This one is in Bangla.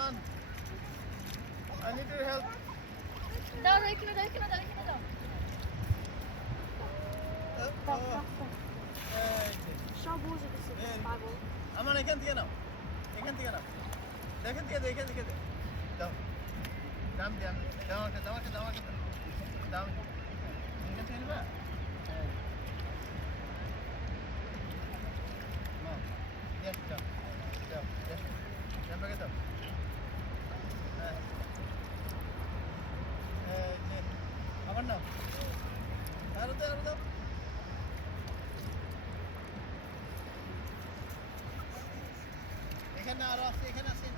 on. I need your help. দাও দাও এখানে দাও এখানে দাও এখানে দাও সব বুঝে গেছে পাগল আমার এখান থেকে নাও এখান থেকে নাও দেখেন থেকে দেখে দেখে দাও দাম দাম দাও দাও দাও দাও এখান থেকে নিবা না দেখ দাও দাও দেখ দাম বাগে দাও আবার নাও আরো দাও এখানে আরো আছে এখানে আছে